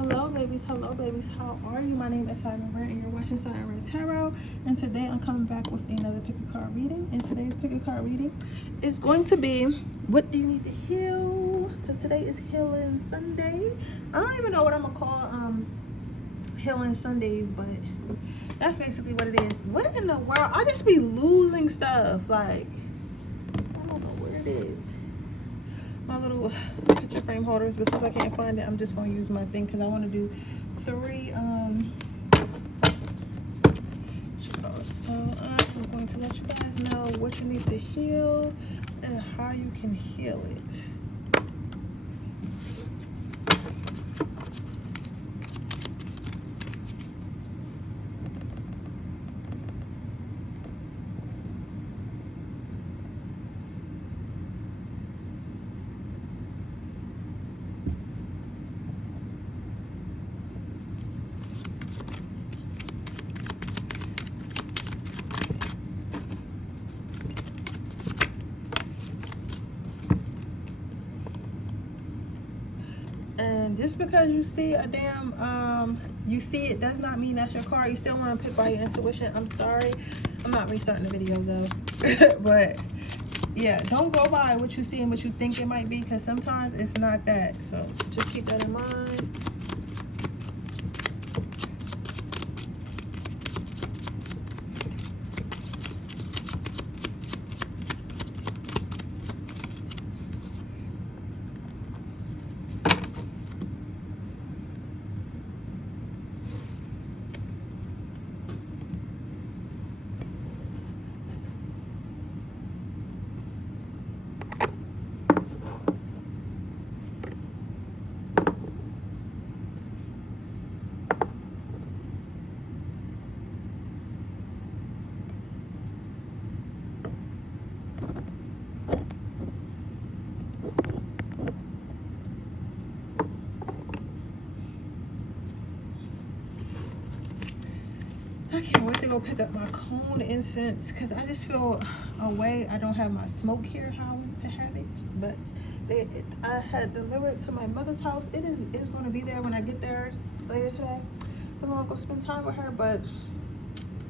Hello babies, how are you? My name is Simon Red and you're watching Simon Red Tarot, and today I'm coming back with another pick a card reading. And today's pick a card reading is going to be, what do you need to heal? Because today is Healing Sunday. I don't even know what I'm gonna call Healing Sundays, but that's basically what it is. What in the world? I just be losing stuff, like I don't know where it is. My little picture frame holders, but since I can't find it, I'm just going to use my thing because I want to do 3 so I'm going to let you guys know what you need to heal and how you can heal it. And just because you see a damn you see it does not mean that's your card. You still want to pick by your intuition. I'm sorry, I'm not restarting the video though. But yeah, don't go by what you see and what you think it might be, because sometimes it's not that. So just keep that in mind. I can't wait to go pick up my cone incense because I just feel a way. I don't have my smoke here how I want to have it, but I had delivered to my mother's house. It's going to be there when I get there later today. I'm going to go spend time with her, but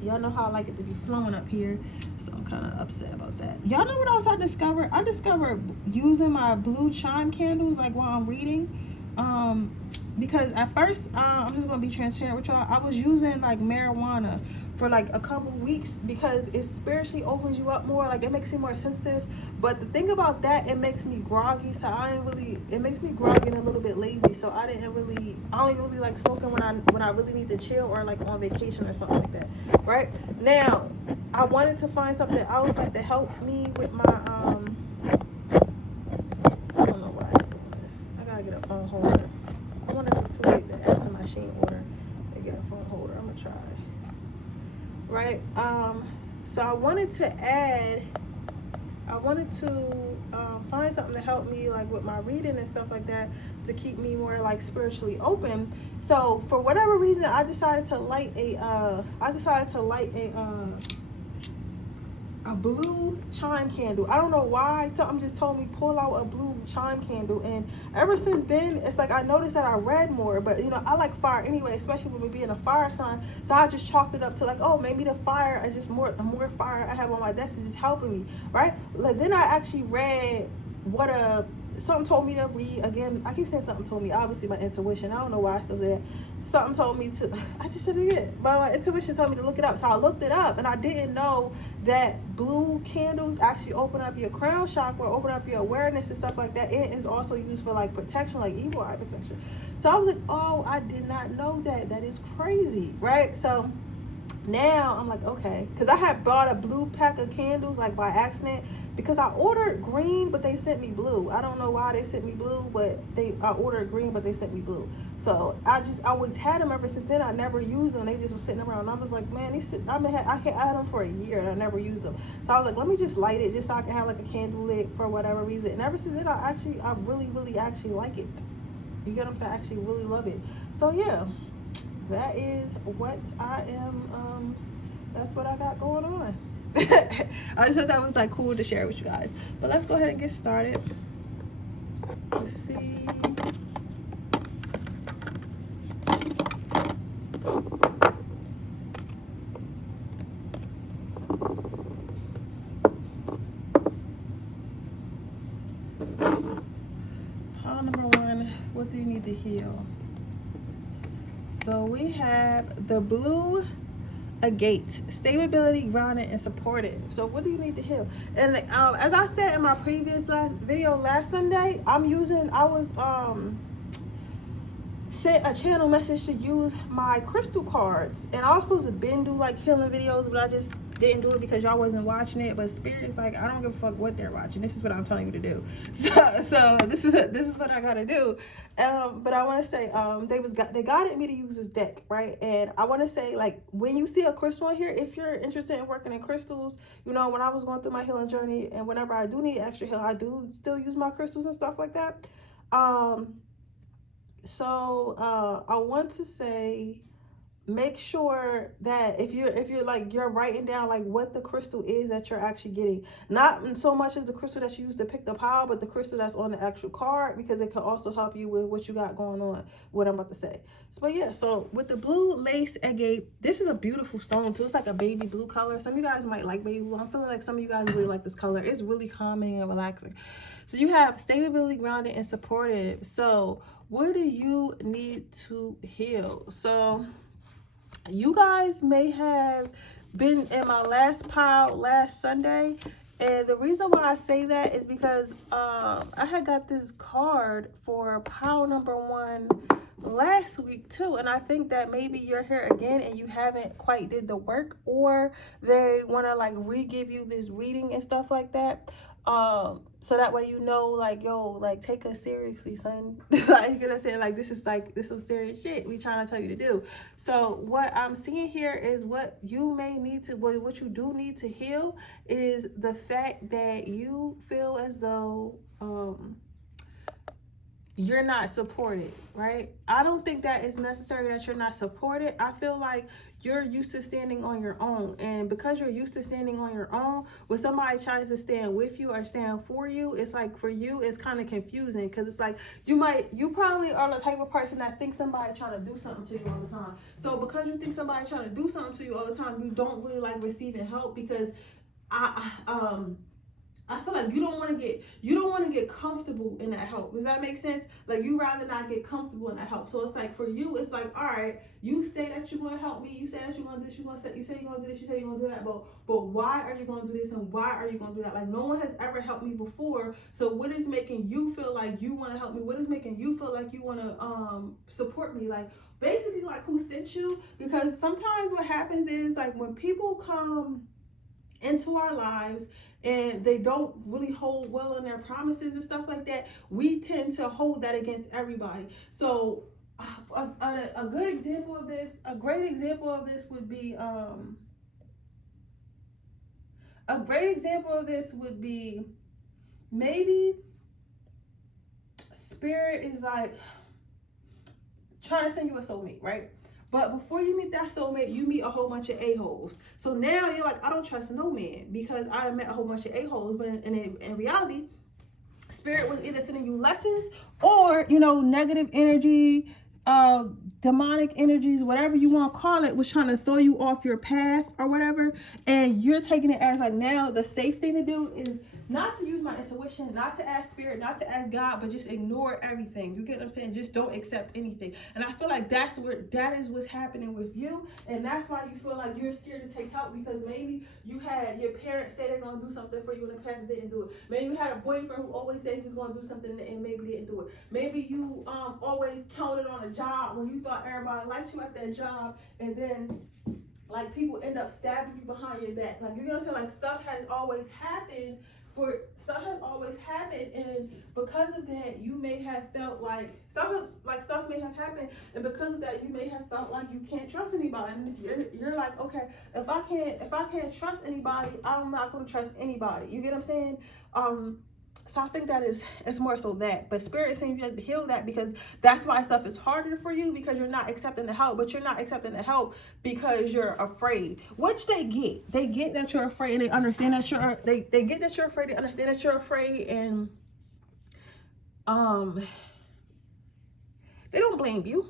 y'all know how I like it to be flowing up here, so I'm kind of upset about that. Y'all know what else I discovered? I discovered using my blue chime candles like while I'm reading. Because at first, I'm just gonna be transparent with y'all, I was using like marijuana for like a couple weeks because it spiritually opens you up more, like it makes you more sensitive. But the thing about that, it makes me groggy, so it makes me groggy and a little bit lazy. So I only really like smoking when I really need to chill or like on vacation or something like that. Right now, I wanted to find something else like to help me with my I don't know why I'm doing this. I gotta get a phone holder. I wonder if it's too late to add to my Shein order and get a phone holder. I'm gonna try. Right. So I wanted to find something to help me like with my reading and stuff like that, to keep me more like spiritually open. So for whatever reason, I decided to light a blue chime candle. I don't know why. Something just told me pull out a blue chime candle, and ever since then it's like I noticed that I read more. But you know, I like fire anyway, especially with me being a fire sign, so I just chalked it up to like, oh, maybe the fire is just more fire I have on my desk is just helping me, right? Like then I actually read something told me to read again. I keep saying something told me, obviously my intuition, I don't know why I still say that. Something told me to, I just said it again, but my intuition told me to look it up. So I looked it up, and I didn't know that blue candles actually open up your crown chakra, open up your awareness and stuff like that. It is also used for like protection, like evil eye protection. So I was like, oh, I did not know that. That is crazy, right? So now I'm like, okay, because I had bought a blue pack of candles like by accident, because I ordered green but they sent me blue. I don't know why they sent me blue, but I ordered green but they sent me blue. So I always had them ever since then. I never used them. They just were sitting around. I was like, man, I had them for a year and I never used them. So I was like, let me just light it just so I can have like a candle lit for whatever reason. And ever since then, I really actually like it. You get what I'm saying? I actually really love it. So yeah, that is what I am, that's what I got going on. I just thought that was like cool to share with you guys. But let's go ahead and get started. Let's see. Pile number one, what do you need to heal? So we have the blue agate, stability, grounded, and supportive. So what do you need to heal? And as I said in my previous video last Sunday, I was sent a channel message to use my crystal cards, and I was supposed to been do like healing videos, but I just didn't do it because y'all wasn't watching it. But Spirit's like, I don't give a fuck what they're watching. This is what I'm telling you to do. So this is what I gotta do. But I want to say they guided me to use this deck, right? And I want to say, like, when you see a crystal in here, if you're interested in working in crystals, when I was going through my healing journey, and whenever I do need extra heal, I do still use my crystals and stuff like that. So I want to say, make sure that if you're like, you're writing down like what the crystal is that you're actually getting, not so much as the crystal that you use to pick the pile, but the crystal that's on the actual card, because it can also help you with what you got going on, what I'm about to say. But yeah, so with the blue lace agate, this is a beautiful stone too. It's like a baby blue color. Some of you guys might like baby blue. I'm feeling like some of you guys really like this color. It's really calming and relaxing. So you have stability, grounded, and supportive. So what do you need to heal? So you guys may have been in my last pile last Sunday, and the reason why I say that is because I had got this card for pile number one last week too, and I think that maybe you're here again and you haven't quite did the work, or they want to like re-give you this reading and stuff like that. So that way like, yo, like, take us seriously, son. Like, you know what I'm saying? Like, this is some serious shit we trying to tell you to do. So what I'm seeing here is what you may need to, what you do need to heal is the fact that you feel as though you're not supported, right? I don't think that it's necessary that you're not supported. I feel like you're used to standing on your own, and because you're used to standing on your own, when somebody tries to stand with you or stand for you, it's like, for you, it's kind of confusing, because it's like you probably are the type of person that thinks somebody trying to do something to you all the time. So because you think somebody trying to do something to you all the time, you don't really like receiving help, because I feel like you don't want to get comfortable in that help. Does that make sense? Like, you rather not get comfortable in that help. So it's like, for you, it's like, all right, you say that you're going to help me. You say that you're going to do this. You say you're going to do this. You say you're going to do that. But why are you going to do this? And why are you going to do that? Like, no one has ever helped me before. So what is making you feel like you want to help me? What is making you feel like you want to support me? Like, basically, like, who sent you? Because sometimes what happens is, like, when people come into our lives and they don't really hold well on their promises and stuff like that, we tend to hold that against everybody. So a good example of this, a great example of this would be maybe Spirit is like trying to send you a soulmate, right? But before you meet that soulmate, you meet a whole bunch of a-holes. So now you're like, I don't trust no man because I met a whole bunch of a-holes. But in reality, Spirit was either sending you lessons or, negative energy, demonic energies, whatever you want to call it, was trying to throw you off your path or whatever. And you're taking it as like, now the safe thing to do is not to use my intuition, not to ask Spirit, not to ask God, but just ignore everything. You get what I'm saying? Just don't accept anything. And I feel like that is what's happening with you. And that's why you feel like you're scared to take help, because maybe you had your parents say they're going to do something for you and the parents didn't do it. Maybe you had a boyfriend who always said he was going to do something and maybe didn't do it. Maybe you always counted on a job when you thought everybody liked you at that job, and then like people end up stabbing you behind your back. Like, you know what I'm saying? Like, stuff has always happened, and because of that, you may have felt like stuff may have happened, and because of that, you may have felt like you can't trust anybody. And if you're like, okay, if I can't trust anybody, I'm not going to trust anybody. You get what I'm saying? So I think that it's more so that. But Spirit is saying you have to heal that, because that's why stuff is harder for you, because you're not accepting the help. But you're not accepting the help because you're afraid, which they get. They get that you're afraid, and they understand that they get that you're afraid. They understand that you're afraid, and they don't blame you.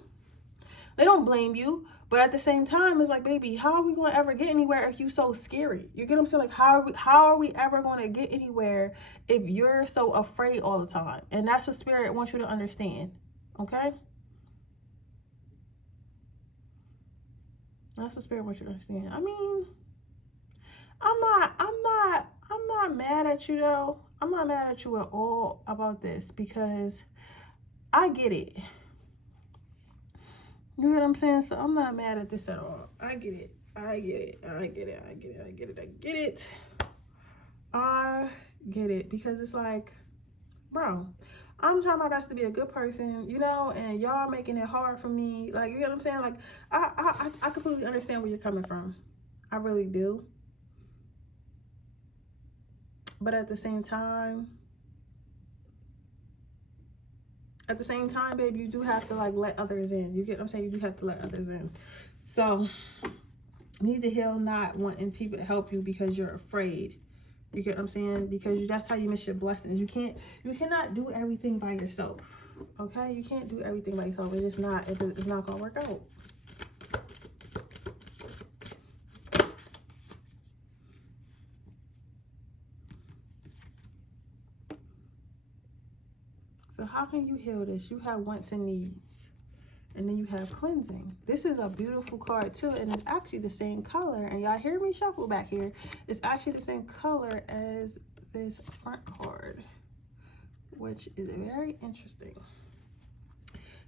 They don't blame you. But at the same time, it's like, baby, how are we going to ever get anywhere if you're so scary? You get what I'm saying? Like, how are we ever going to get anywhere if you're so afraid all the time? And that's what Spirit wants you to understand. Okay? That's what Spirit wants you to understand. I mean, I'm not mad at you though. I'm not mad at you at all about this because I get it. You know what I'm saying? So I'm not mad at this at all. I get it. I get it because it's like, bro, I'm trying my best to be a good person, you know, and y'all making it hard for me. Like, you know what I'm saying? Like, I completely understand where you're coming from. I really do. But at the same time, babe, you do have to like let others in. You get what I'm saying? You do have to let others in. So you need to heal not wanting people to help you because you're afraid. You get what I'm saying? Because that's how you miss your blessings. You cannot do everything by yourself. Okay? You can't do everything by yourself. It's not gonna work out. So how can you heal this? You have wants and needs. And then you have cleansing. This is a beautiful card too. And it's actually the same color. And y'all hear me shuffle back here. It's actually the same color as this front card, which is very interesting.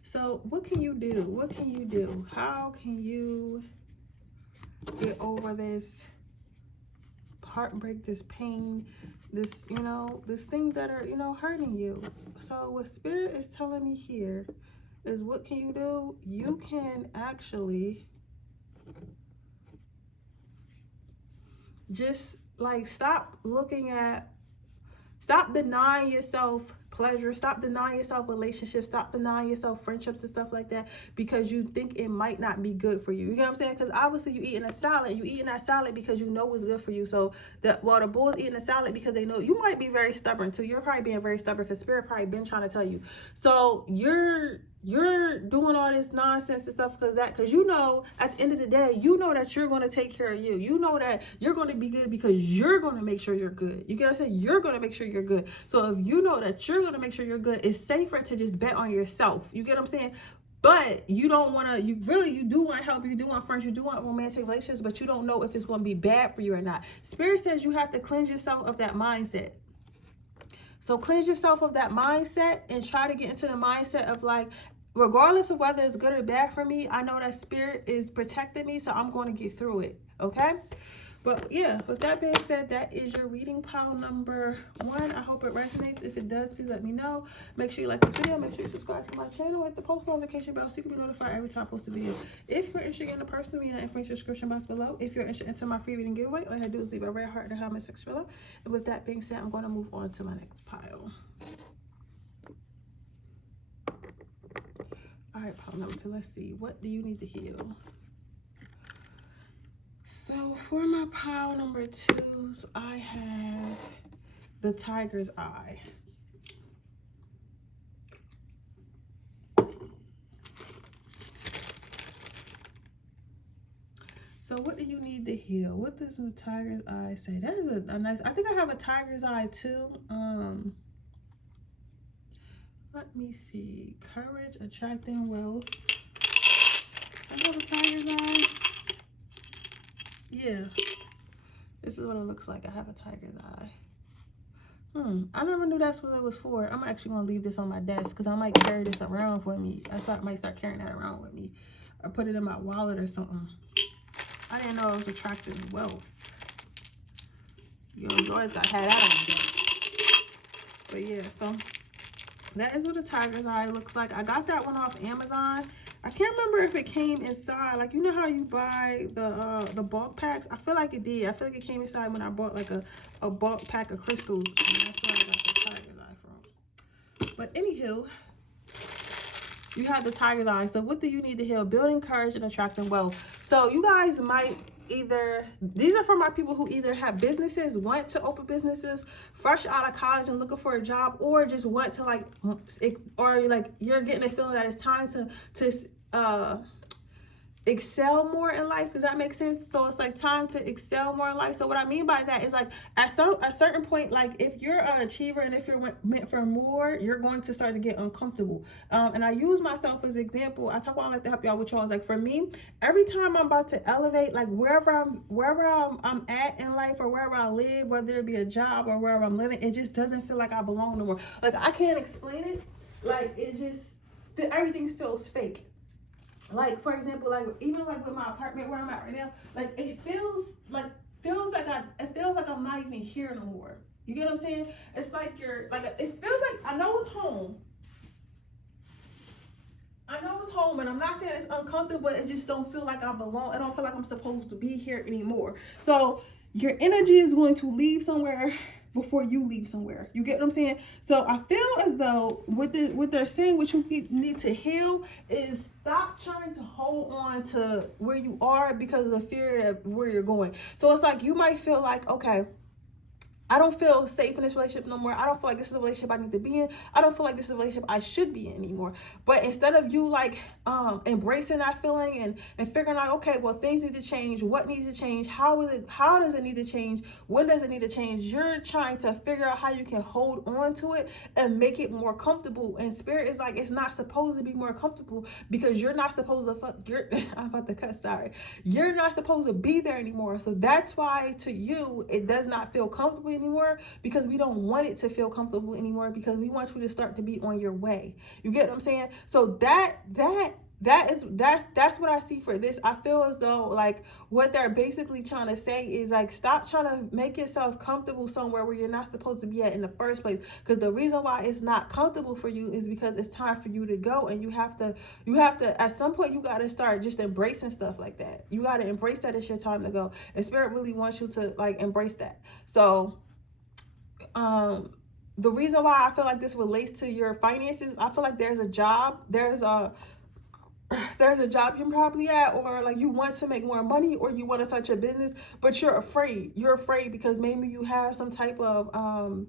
So what can you do? What can you do? How can you get over this heartbreak, this pain, this, you know, these things that are, you know, hurting you? So what Spirit is telling me here is, what can you do? You can actually just like stop denying yourself pleasure, stop denying yourself relationships, stop denying yourself friendships and stuff like that because you think it might not be good for you. You get what I'm saying? Because obviously you eating that salad because you know it's good for you. So the bulls eating a salad because they know you might be very stubborn too. You're probably being very stubborn because Spirit probably been trying to tell you. So you're doing all this nonsense and stuff because you know at the end of the day, you know that you're going to take care of you. You know that you're going to be good because you're going to make sure you're good. You get what I'm saying? You're going to make sure you're good. So if you know that you're going to make sure you're good, it's safer to just bet on yourself. You get what I'm saying? But you don't want to, you do want help. You do want friends. You do want romantic relationships, but you don't know if it's going to be bad for you or not. Spirit says you have to cleanse yourself of that mindset. So cleanse yourself of that mindset and try to get into the mindset of like, regardless of whether it's good or bad for me, I know that Spirit is protecting me, so I'm going to get through it, okay? But yeah, with that being said, that is your reading pile number 1. I hope it resonates. If it does, please let me know. Make sure you like this video. Make sure you subscribe to my channel. Hit the post notification bell so you can be notified every time I post a video. If you're interested in the personal reading, information description box below. If you're interested in my free reading giveaway, all you have to do is leave a red heart in the comment section below. And with that being said, I'm going to move on to my next pile. All right, pile number 2. Let's see. What do you need to heal? So for my pile number 2s, I have the Tiger's Eye. So what do you need to heal? What does the Tiger's Eye say? That is a nice, I think I have a Tiger's Eye too. Let me see. Courage, attracting wealth. I have a Tiger's Eye. Yeah, this is what it looks like. I have a Tiger's Eye. I never knew that's what it was for. I'm actually going to leave this on my desk because I might carry this around with me. I might start carrying that around with me or put it in my wallet or something. I didn't know it was attracting wealth. Yo, Joy's got had that on me. But yeah, so that is what the Tiger's Eye looks like. I got that one off Amazon. I can't remember if it came inside. Like, you know how you buy the bulk packs? I feel like it did. I feel like it came inside when I bought like a bulk pack of crystals. And that's where I got the Tiger's Eye from. But anywho, you have the Tiger's Eye. So what do you need to heal? Building courage and attracting wealth. So you guys might either, these are for my people who either have businesses, want to open businesses, fresh out of college and looking for a job, or just want to like, or like you're getting a feeling that it's time to excel more in life. Does that make sense? So it's like time to excel more in life. So what I mean by that is like at a certain point, like if you're an achiever and if you're meant for more, you're going to start to get uncomfortable. And I use myself as an example. I talk about, I like to help y'all with y'all. Like for me, every time I'm about to elevate, like wherever I'm at in life or wherever I live, whether it be a job or wherever I'm living, it just doesn't feel like I belong no more. Like I can't explain it. Like it just, everything feels fake. Like for example, like even like with my apartment where I'm at right now, like it feels like I'm not even here no more. You get what I'm saying? It's like you're like it feels like I know it's home. I know it's home, and I'm not saying it's uncomfortable, but it just don't feel like I belong. I don't feel like I'm supposed to be here anymore. So your energy is going to leave somewhere before you leave somewhere. You get what I'm saying? So I feel as though what they're saying, what you need to heal is stop trying to hold on to where you are because of the fear of where you're going. So it's like you might feel like, okay, I don't feel safe in this relationship no more. I don't feel like this is a relationship I need to be in. I don't feel like this is a relationship I should be in anymore. But instead of you like embracing that feeling and figuring out, okay, well, things need to change. What needs to change? How does it need to change? When does it need to change? You're trying to figure out how you can hold on to it and make it more comfortable. And spirit is like, it's not supposed to be more comfortable because you're not supposed to I'm about to cuss, sorry. You're not supposed to be there anymore. So that's why to you it does not feel comfortable anymore, because we don't want it to feel comfortable anymore, because we want you to start to be on your way. You get what I'm saying? So that's what I see for this. I feel as though like what they're basically trying to say is like, stop trying to make yourself comfortable somewhere where you're not supposed to be at in the first place, because the reason why it's not comfortable for you is because it's time for you to go, and you have to at some point you got to start just embracing stuff like that. You got to embrace that it's your time to go, and spirit really wants you to like embrace that. So the reason why I feel like this relates to your finances, I feel like there's a job you're probably at, or like you want to make more money, or you want to start your business, but you're afraid because maybe you have some type of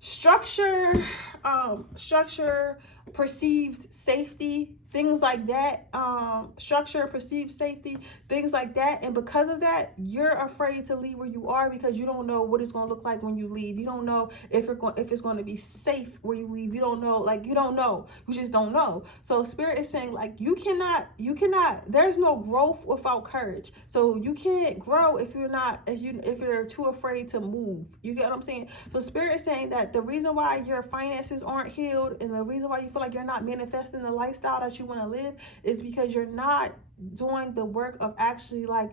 structure, perceived safety, things like that, structure, perceived safety, things like that. And because of that, you're afraid to leave where you are because you don't know what it's going to look like when you leave. You don't know if it's going to be safe where you leave. You don't know, you just don't know. So spirit is saying like, you cannot, there's no growth without courage. So you can't grow if you're too afraid to move. You get what I'm saying? So spirit is saying that the reason why your finances aren't healed and the reason why you feel like you're not manifesting the lifestyle that you want to live is because you're not doing the work of actually like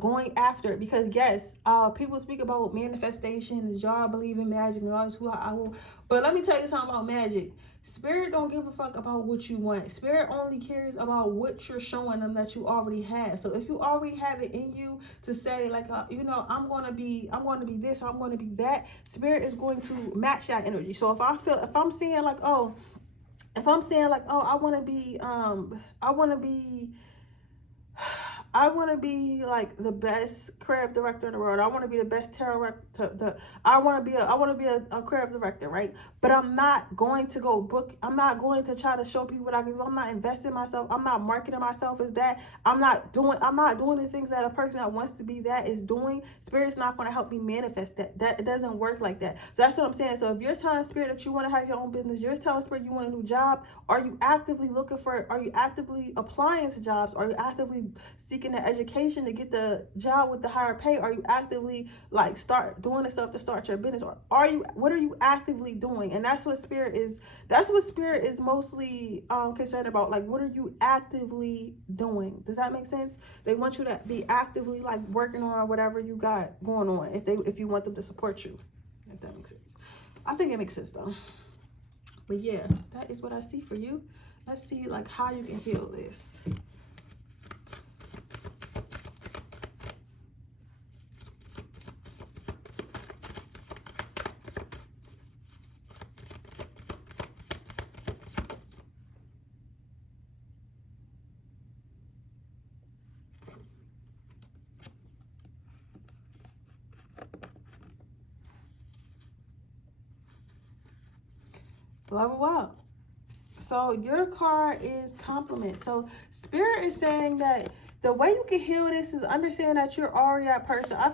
going after it. Because yes, people speak about manifestation, y'all believe in magic and all this, but let me tell you something about magic. Spirit don't give a fuck about what you want. Spirit only cares about what you're showing them that you already have. So if you already have it in you to say like, I'm going to be this, or I'm going to be that, spirit is going to match that energy. So if I'm saying like, oh, I want to be like the best creative director in the world. I want to be the best I want to be a creative director, right? But I'm not going to go book. I'm not going to try to show people what I can do. I'm not investing in myself. I'm not marketing myself as that. I'm not doing the things that a person that wants to be that is doing. Spirit's not going to help me manifest that. It doesn't work like that. So that's what I'm saying. So if you're telling spirit that you want to have your own business, you're telling spirit you want a new job, are you actively applying to jobs? Are you actively seeking the education to get the job with the higher pay? Are you actively like start doing the stuff to start your business? Or what are you actively doing? And that's what spirit is mostly concerned about. Like, what are you actively doing? Does that make sense? They want you to be actively like working on whatever you got going on if you want them to support you. If that makes sense. I think it makes sense though. But yeah, that is what I see for you. Let's see like how you can heal this. Level up. So your card is compliment. So Spirit is saying that the way you can heal this is understand that you're already that person. I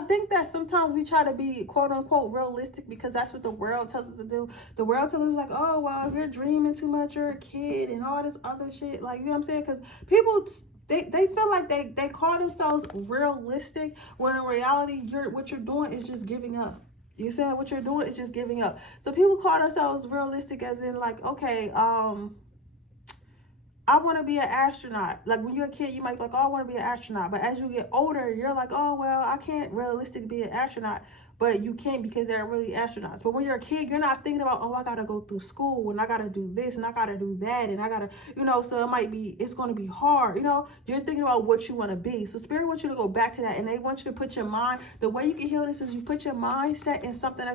think that sometimes we try to be quote unquote realistic because that's what the world tells us to do. The world tells us like, oh, well, if you're dreaming too much, you're a kid and all this other shit. Like, you know what I'm saying? Because people, they feel like they call themselves realistic when in reality, what you're doing is just giving up. You saying what you're doing is just giving up. So people call themselves realistic as in like, okay, I want to be an astronaut. Like when you're a kid, you might be like, oh, I want to be an astronaut. But as you get older, you're like, oh, well, I can't realistically be an astronaut. But you can't because they're really astronauts. But when you're a kid, you're not thinking about, oh, I got to go through school and I got to do this and I got to do that. And I got to, so it's going to be hard. You're thinking about what you want to be. So Spirit wants you to go back to that. And they want you to put your mind, the way you can heal this is you put your mindset in something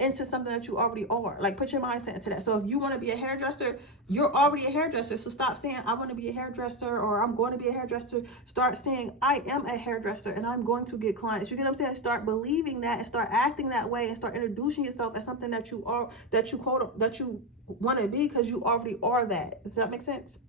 into something that you already are. Like put your mindset into that. So if you want to be a hairdresser, you're already a hairdresser. So stop saying I want to be a hairdresser or I'm going to be a hairdresser. Start saying I am a hairdresser and I'm going to get clients. You get what I'm saying? Start believing that and start acting that way and start introducing yourself as something that you are, that you want to be because you already are that. Does that make sense?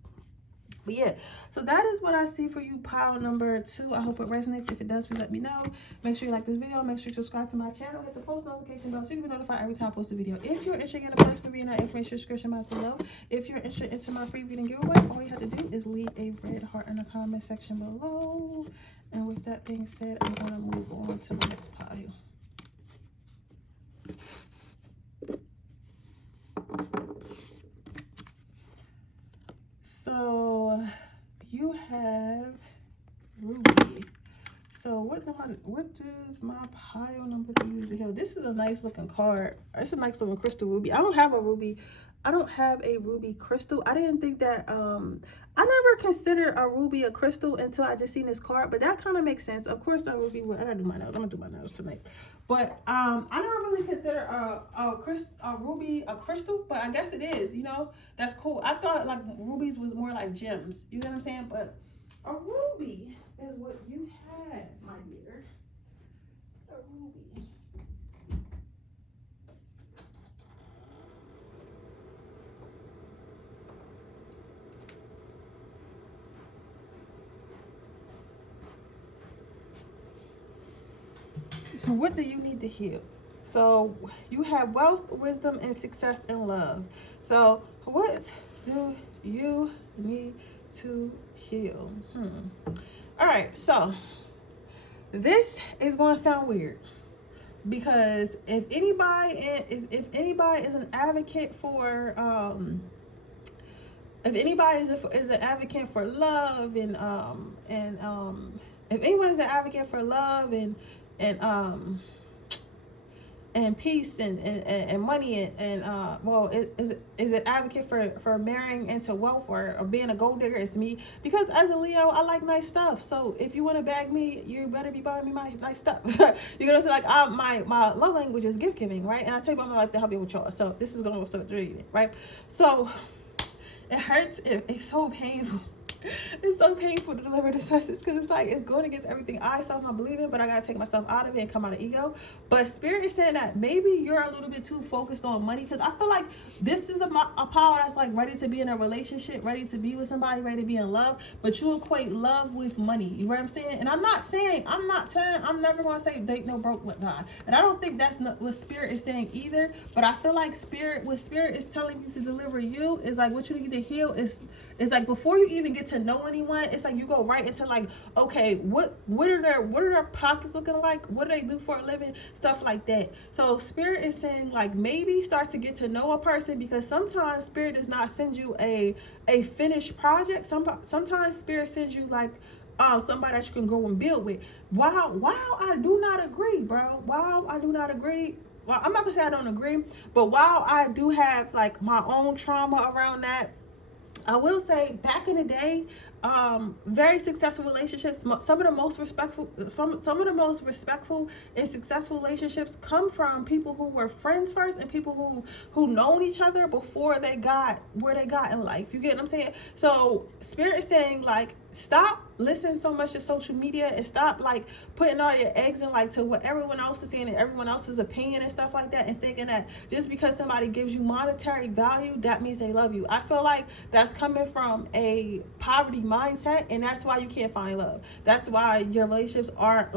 But yeah, so that is what I see for you, pile number 2. I hope it resonates. If it does, please let me know. Make sure you like this video. Make sure you subscribe to my channel. Hit the post notification bell so you can be notified every time I post a video. If you're interested in a personal reading, that information description box below. If you're interested into my free reading giveaway, all you have to do is leave a red heart in the comment section below. And with that being said, I'm going to move on to the next pile. So you have Ruby. So what does my pile number 2 use to heal? This is a nice looking card. It's a nice looking crystal ruby. I don't have a ruby crystal. I didn't think that I never considered a ruby a crystal until I just seen this card, but that kind of makes sense. Of course a ruby, I gotta do my nails. I'm gonna do my nails tonight. But I never really consider a ruby a crystal, but I guess it is, that's cool. I thought like rubies was more like gems, you know what I'm saying? But a ruby is what you had, my dear. A ruby. So what do you need to heal? So you have wealth, wisdom, and success and love. So what do you need to heal? All right, so this is going to sound weird because if anybody is an advocate for if anybody is an advocate for love and if anyone is an advocate for love and peace and money is an advocate for marrying into wealth or being a gold digger, it's me. Because as a Leo, I like nice stuff. So if you want to bag me, you better be buying me my nice stuff. You know what I'm saying? Like my love language is gift giving, right? And I take my life to help you with y'all. So this is gonna start reading, right? So it hurts. It's so painful. It's so painful to deliver this message because it's like it's going against everything I believe in, but I gotta take myself out of it and come out of ego. But Spirit is saying that maybe you're a little bit too focused on money, because I feel like this is a power that's like ready to be in a relationship, ready to be with somebody, ready to be in love, but you equate love with money. You know what I'm saying? And I'm never gonna say date no broke with God, and I don't think that's not what Spirit is saying either. But I feel like what Spirit is telling you to deliver you is like what you need to heal is like before you even get to know anyone, it's like you go right into like, okay, what are their pockets looking like? What do they do for a living? Stuff like that. So Spirit is saying like maybe start to get to know a person, because sometimes Spirit does not send you a finished project. Sometimes Spirit sends you like somebody that you can go and build with. Wow, I do not agree, bro. Wow, I do not agree. Well, I'm not gonna say I don't agree, but while I do have like my own trauma around that, I will say back in the day, very successful relationships, some of the most respectful and successful relationships come from people who were friends first, and people who known each other before they got where they got in life. You get what I'm saying? So Spirit is saying, like, stop listening so much to social media, and stop like putting all your eggs in like to what everyone else is saying and everyone else's opinion and stuff like that, and thinking that just because somebody gives you monetary value, that means they love you. I feel like that's coming from a poverty mindset, and that's why you can't find love. That's why your relationships aren't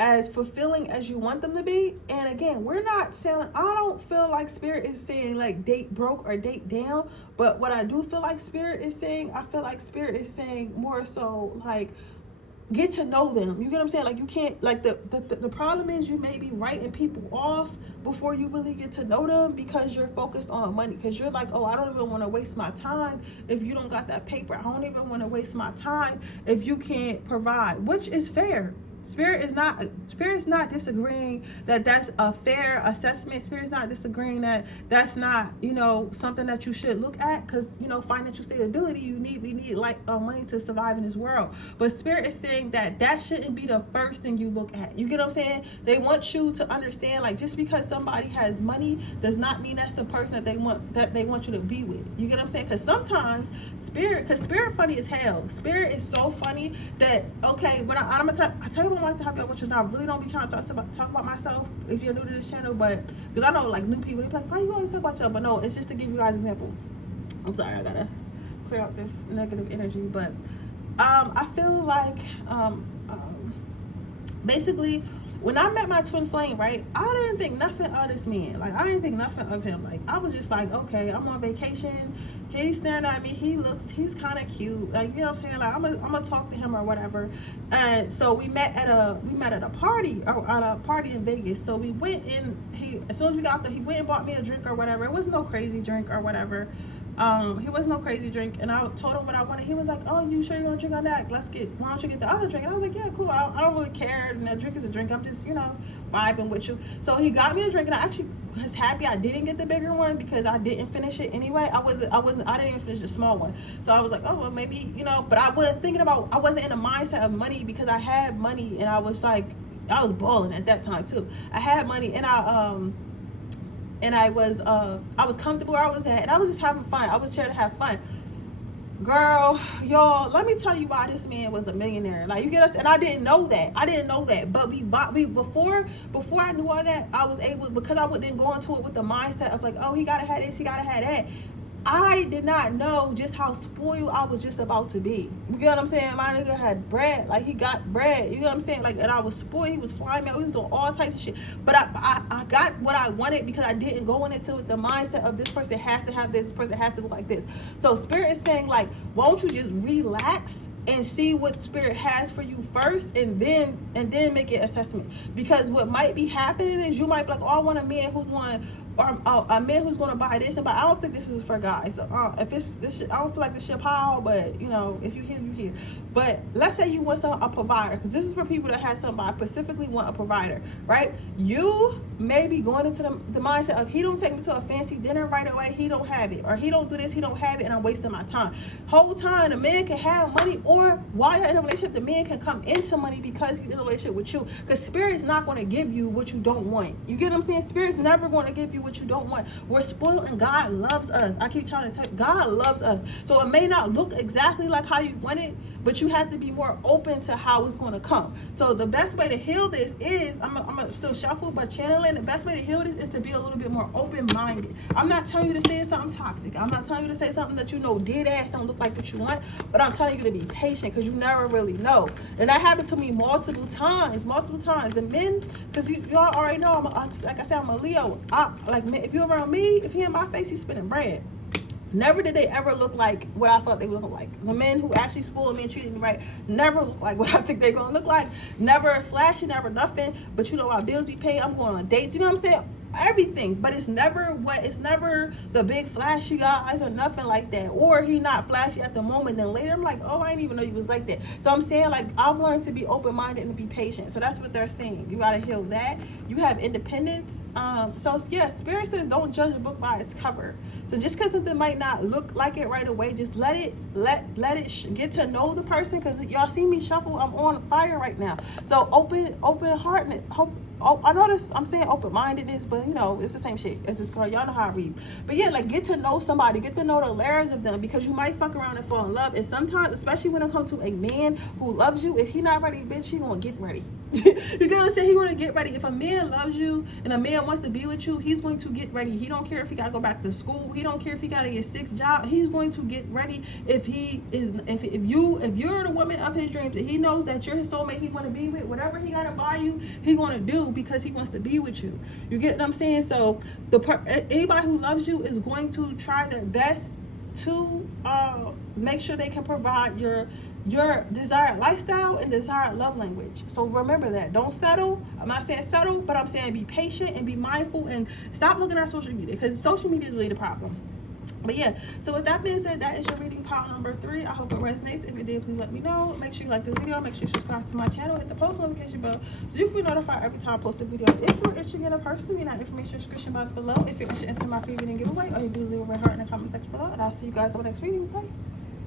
as fulfilling as you want them to be. And again, we're not saying, I don't feel like Spirit is saying like date broke or date down, but what I do feel like Spirit is saying, I feel like Spirit is saying more so like get to know them. You get what I'm saying? Like, you can't, like, the problem is you may be writing people off before you really get to know them, because you're focused on money, because you're like, oh, I don't even want to waste my time if you don't got that paper. I don't even want to waste my time if you can't provide, which is fair. Spirit is not disagreeing that that's a fair assessment. Spirit is not disagreeing that that's not, something that you should look at, because, financial stability, we need like money to survive in this world. But Spirit is saying that shouldn't be the first thing you look at. You get what I'm saying? They want you to understand, like, just because somebody has money does not mean that's the person that they want you to be with. You get what I'm saying? Because sometimes Spirit funny as hell. Spirit is so funny that, okay, when I tell you, I like to help you out with your job. I really don't be trying to talk about myself if you're new to this channel, but because I know like new people, they be like, why you always talk about yourself? But no, it's just to give you guys an example. I'm sorry, I gotta clear out this negative energy, but I feel like basically when I met my twin flame, right, I didn't think nothing of this man. Like, I didn't think nothing of him. Like, I was just like, okay, I'm on vacation. He's staring at me. He's kind of cute. Like, you know what I'm saying? Like, I'm gonna talk to him or whatever. And so we met at a party, or at a party in Vegas. So we went in. As soon as we got there, he went and bought me a drink or whatever. It was no crazy drink or whatever. He was no crazy drink, and I told him what I wanted. He was like, oh, you sure you want to drink on that? Why don't you get the other drink? And I was like, yeah, cool. I don't really care. And a drink is a drink. I'm just, vibing with you. So he got me a drink, and I actually was happy I didn't get the bigger one, because I didn't finish it anyway. I didn't even finish the small one. So I was like, oh, well, maybe, but I wasn't in the mindset of money, because I had money, and I was like, I was balling at that time too. I had money, and I was comfortable where I was at, and I was just having fun. I was trying to have fun. Girl, y'all, let me tell you why this man was a millionaire. Like, you get us, and I didn't know that. But we before I knew all that, I was able, because I didn't go into it with the mindset of like, oh, he gotta have this, he gotta have that. I did not know just how spoiled I was just about to be. You get what I'm saying? My nigga had bread. Like, he got bread. You know what I'm saying? Like, and I was spoiled. He was flying me out. He was doing all types of shit. But I got what I wanted, because I didn't go into it with the mindset of this person has to have this person has to look like this. So Spirit is saying, like, won't you just relax and see what Spirit has for you first, and then make an assessment? Because what might be happening is you might be like, oh, I want a man who's going, or a man who's going to buy this, but I don't think this is for guys. So if it's this shit, I don't feel like this shit power, but if you hear, you hear. But let's say you want a provider, because this is for people that have somebody. I specifically want a provider, right? You may be going into the mindset of, he don't take me to a fancy dinner right away, he don't have it, or he don't do this, he don't have it, and I'm wasting my time. Whole time the man can have money, or while you're in a relationship, the man can come into money because he's in a relationship with you. Because Spirit's not going to give you what you don't want. You get what I'm saying? Spirit's never going to give you what you don't want. We're spoiled, and God loves us. I keep trying to tell you, God loves us. So it may not look exactly like how you want it, but you have to be more open to how it's going to come. So the best way to heal this is, I'm gonna still shuffle, but channeling, the best way to heal this is to be a little bit more open-minded. I'm not telling you to stay in something toxic. I'm not telling you to say something that dead ass don't look like what you want, but I'm telling you to be patient, because you never really know. And that happened to me multiple times. The men, because y'all already know, like I said, I'm a Leo. If you're around me, if he in my face, he's spinning bread. Never did they ever look like what I thought they would look like. The men who actually spoiled me and treated me right never look like what I think they're going to look like. Never flashy, never nothing. But my bills be paid. I'm going on dates. You know what I'm saying? everything, but it's never the big flashy guys or nothing like that. Or he not flashy at the moment, then later I'm like, oh, I didn't even know you was like that. So I'm saying, like, I've learned to be open-minded and be patient. So that's what they're saying. You gotta heal that. You have independence. So yeah, Spirit says don't judge a book by its cover. So just because something might not look like it right away, just let it get to know the person. Because y'all see me shuffle, I'm on fire right now. So open heart. I know this, I'm saying open-mindedness, but you know, it's the same shit as this girl. Y'all know how I read. But yeah, like, get to know somebody, get to know the layers of them, because you might fuck around and fall in love. And sometimes, especially when it comes to a man who loves you, if he not ready, bitch, he gonna get ready. You're gonna say he gonna get ready. If a man loves you and a man wants to be with you, he's going to get ready. He don't care if he gotta go back to school. He don't care if he gotta get 6 jobs. He's going to get ready. If you're the woman of his dreams, and he knows that you're his soulmate, he wanna be with, whatever he gotta buy you, he gonna do, because he wants to be with you. You get what I'm saying? So anybody who loves you is going to try their best to make sure they can provide your desired lifestyle and desired love language. So remember that. Don't settle. I'm not saying settle, but I'm saying be patient and be mindful and stop looking at social media, because social media is really the problem. But yeah, so with that being said, that is your reading pile number 3. I hope it resonates. If it did, please let me know. Make sure you like this video. Make sure you subscribe to my channel. Hit the post notification bell so you can be notified every time I post a video. If you're interested in a person, leave that information description box below. If you're interested in my free reading giveaway, all you do is leave a red heart in the comment section below. And I'll see you guys on the next reading. Bye.